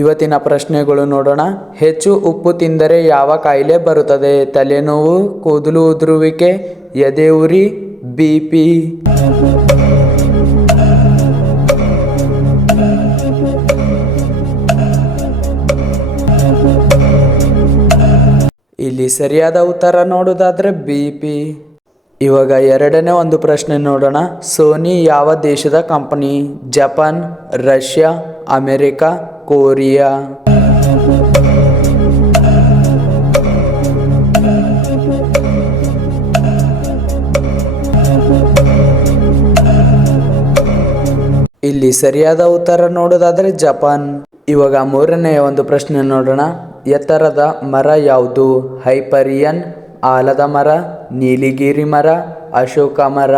ಇವತ್ತಿನ ಪ್ರಶ್ನೆಗಳು ನೋಡೋಣ. ಹೆಚ್ಚು ಉಪ್ಪು ತಿಂದರೆ ಯಾವ ಕಾಯಿಲೆ ಬರುತ್ತದೆ? ತಲೆನೋವು, ಕೂದಲು ಉದುರುವಿಕೆ ಎದೆ ಉರಿ ಬಿ ಪಿ. ಇಲ್ಲಿ ಸರಿಯಾದ ಉತ್ತರ ನೋಡೋದಾದ್ರೆ ಬಿ ಪಿ. ಇವಾಗ ಎರಡನೇ ಒಂದು ಪ್ರಶ್ನೆ ನೋಡೋಣ. ಸೋನಿ ಯಾವ ದೇಶದ company? Japan, Russia, America Korea. ಇಲ್ಲಿ ಸರಿಯಾದ ಉತ್ತರ ನೋಡೋದಾದರೆ ಜಪಾನ್. ಇವಾಗ ಮೂರನೆಯ ಒಂದು ಪ್ರಶ್ನೆ ನೋಡೋಣ. ಎತ್ತರದ ಮರ ಯಾವುದು? ಹೈಪರಿಯನ್ ಆಲದ ಮರ, ನೀಲಿಗಿರಿ ಮರ, ಅಶೋಕ ಮರ.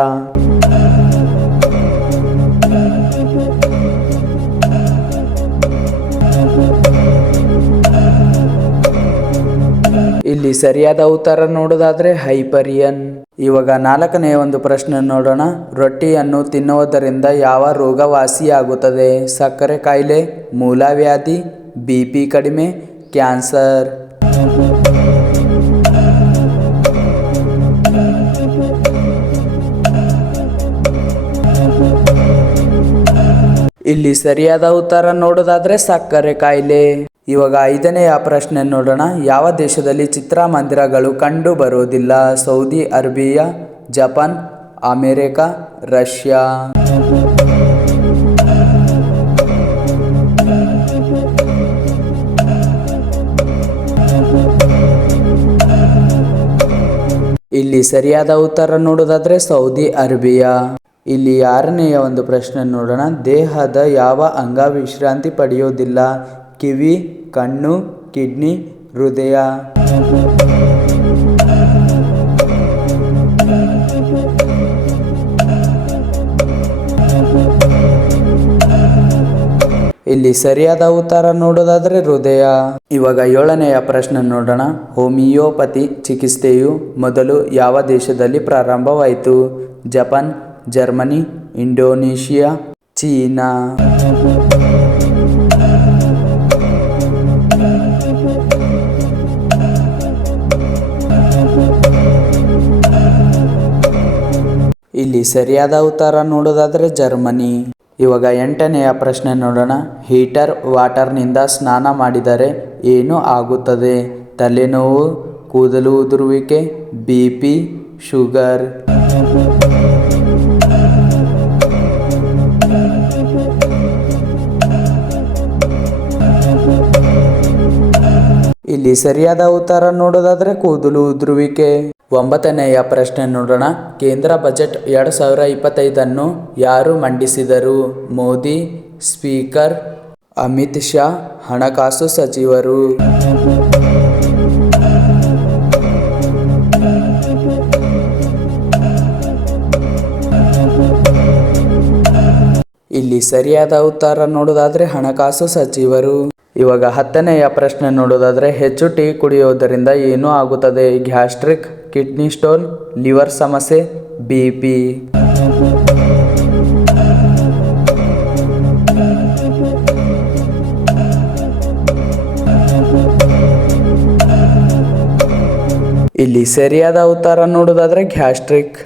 ಇಲ್ಲಿ ಸರಿಯಾದ ಉತ್ತರ ನೋಡೋದಾದ್ರೆ ಹೈಪರಿಯನ್. ಇವಾಗ ನಾಲ್ಕನೆಯ ಒಂದು ಪ್ರಶ್ನೆ ನೋಡೋಣ. ರೊಟ್ಟಿಯನ್ನು ತಿನ್ನುವುದರಿಂದ ಯಾವ ರೋಗ ವಾಸಿಯಾಗುತ್ತದೆ ಸಕ್ಕರೆ ಕಾಯಿಲೆ, ಮೂಲವ್ಯಾಧಿ, ಬಿ ಪಿ ಕಡಿಮೆ, ಕ್ಯಾನ್ಸರ್. ಇಲ್ಲಿ ಸರಿಯಾದ ಉತ್ತರ ನೋಡೋದಾದ್ರೆ ಸಕ್ಕರೆ ಕಾಯಿಲೆ. ಇವಾಗ ಐದನೆಯ ಪ್ರಶ್ನೆ ನೋಡೋಣ. ಯಾವ ದೇಶದಲ್ಲಿ ಚಿತ್ರಮಂದಿರಗಳು ಕಂಡು ಬರೋದಿಲ್ಲ Saudi Arabia, Japan, America, Russia. ಇಲ್ಲಿ ಸರಿಯಾದ ಉತ್ತರ ನೋಡೋದಾದ್ರೆ ಸೌದಿ ಅರೇಬಿಯಾ. ಇಲ್ಲಿ ಆರನೆಯ ಒಂದು ಪ್ರಶ್ನೆ ನೋಡೋಣ. ದೇಹದ ಯಾವ ಅಂಗ ವಿಶ್ರಾಂತಿ ಪಡೆಯೋದಿಲ್ಲ ಕಿವಿ ಕಣ್ಣು, ಕಿಡ್ನಿ, ಹೃದಯ. ಇಲ್ಲಿ ಸರಿಯಾದ ಉತ್ತರ ನೋಡೋದಾದ್ರೆ ಹೃದಯ. ಇವಾಗ ಏಳನೆಯ ಪ್ರಶ್ನೆ ನೋಡೋಣ. ಹೋಮಿಯೋಪತಿ ಚಿಕಿತ್ಸೆಯು ಮೊದಲು ಯಾವ ದೇಶದಲ್ಲಿ ಪ್ರಾರಂಭವಾಯಿತು? Japan, Germany, Indonesia, China. ಇಲ್ಲಿ ಸರಿಯಾದ ಉತ್ತರ ನೋಡೋದಾದರೆ ಜರ್ಮನಿ. ಇವಾಗ ಎಂಟನೆಯ ಪ್ರಶ್ನೆ ನೋಡೋಣ. ಹೀಟರ್ ವಾಟರ್ನಿಂದ ಸ್ನಾನ ಮಾಡಿದರೆ ಏನು ಆಗುತ್ತದೆ? ತಲೆನೋವು, ಕೂದಲು ಉದುರುವಿಕೆ, ಬಿ ಪಿ, ಶುಗರ್. ಇಲ್ಲಿ ಸರಿಯಾದ ಉತ್ತರ ನೋಡೋದಾದರೆ ಕೂದಲು ಉದುರುವಿಕೆ. ಒಂಬತ್ತನೆಯ ಪ್ರಶ್ನೆ ನೋಡೋಣ. ಕೇಂದ್ರ ಬಜೆಟ್ ಎರಡು ಸಾವಿರ ಇಪ್ಪತ್ತೈದನ್ನು ಯಾರು ಮಂಡಿಸಿದರು? ಮೋದಿ, ಸ್ಪೀಕರ್ ಅಮಿತ್ ಶಾ, ಹಣಕಾಸು ಸಚಿವರು. ಇಲ್ಲಿ ಸರಿಯಾದ ಉತ್ತರ ನೋಡೋದಾದ್ರೆ ಹಣಕಾಸು ಸಚಿವರು. ಇವಾಗ ಹತ್ತನೆಯ ಪ್ರಶ್ನೆ ನೋಡೋದಾದ್ರೆ ಹೆಚ್ಚು ಟೀ ಕುಡಿಯೋದರಿಂದ ಏನು ಆಗುತ್ತದೆ? ಗ್ಯಾಸ್ಟ್ರಿಕ್ ಕಿಡ್ನಿ ಸ್ಟೋನ್ ಲಿವರ್ ಸಮಸ್ಯೆ ಬಿ ಪಿ ಇಲ್ಲಿ ಸರಿಯಾದ ಉತ್ತರ ನೋಡೋದಾದ್ರೆ ಗ್ಯಾಸ್ಟ್ರಿಕ್.